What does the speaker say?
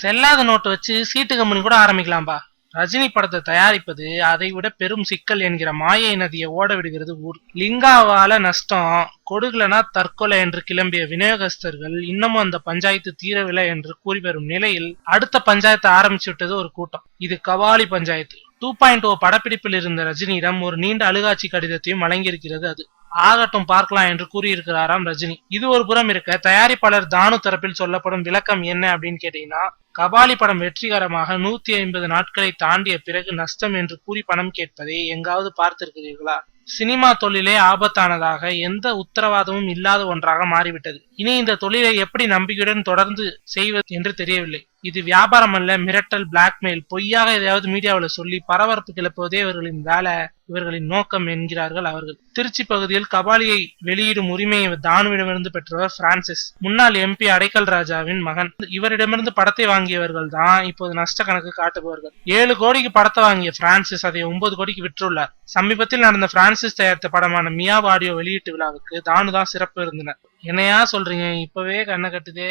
செல்லாத நோட்டு வச்சு சீட்டு கம்பெனி கூட ஆரம்பிக்கலாம்பா. ரஜினி படத்தை தயாரிப்பது அதை விட பெரும் சிக்கல் என்கிற மாயை நதியை ஓட விடுகிறது ஊர். லிங்காவால நஷ்டம், கொடுக்கலனா தற்கொலை என்று கிளம்பிய விநியோகஸ்தர்கள் இன்னமும் அந்த பஞ்சாயத்து தீரவில்லை என்று கூறி வரும் நிலையில் அடுத்த பஞ்சாயத்தை ஆரம்பிச்சு விட்டது ஒரு கூட்டம். இது கபாலி பஞ்சாயத்து. 2.0 படப்பிடிப்பில் இருந்த ரஜினியிடம் ஒரு நீண்ட அழுகாட்சி கடிதத்தையும் வழங்கியிருக்கிறது. அது ஆகட்டும் பார்க்கலாம் என்று கூறியிருக்கிறாராம் ரஜினி. இது ஒரு புறம் இருக்க, தயாரிப்பாளர் தானு தரப்பில் சொல்லப்படும் விளக்கம் என்ன அப்படின்னு கேட்டீங்கன்னா, கபாலி படம் வெற்றிகரமாக 150 நாட்களை தாண்டிய பிறகு நஷ்டம் என்று கூறி பணம் கேட்பதை எங்காவது பார்த்திருக்கிறீர்களா? சினிமா தொழிலே ஆபத்தானதாக, எந்த உத்தரவாதமும் இல்லாத ஒன்றாக மாறிவிட்டது. இனி இந்த தொழிலை எப்படி நம்பிக்கையுடன் தொடர்ந்து செய்வது என்று தெரியவில்லை. இது வியாபாரம் அல்ல, மிரட்டல், பிளாக்மெயில், பொய்யாக எதையாவது மீடியாவில் சொல்லி பரபரப்பு கிளப்புவதே இவர்களின் வேலை, இவர்களின் நோக்கம் என்கிறார்கள் அவர்கள். திருச்சி பகுதியில் கபாலியை வெளியிடும் உரிமையை தானுவிடமிருந்து பெற்றவர் பிரான்சிஸ், முன்னாள் MP அடைக்கல் ராஜாவின் மகன். இவரிடமிருந்து படத்தை வாங்கியவர்கள் தான் இப்போது நஷ்ட கணக்கு காட்டுபவர்கள். 7 கோடிக்கு படத்தை வாங்கிய பிரான்சிஸ் அதை 9 கோடிக்கு விற்றுள்ளார். சமீபத்தில் நடந்த பிரான்சிஸ் தயாரித்த படமான மியாவ் ஆடியோ வெளியீட்டு விழாவுக்கு தானு தான் சிறப்பு விருந்தினர். என்னையா சொல்றீங்க, இப்பவே கண்ணை கட்டுதே.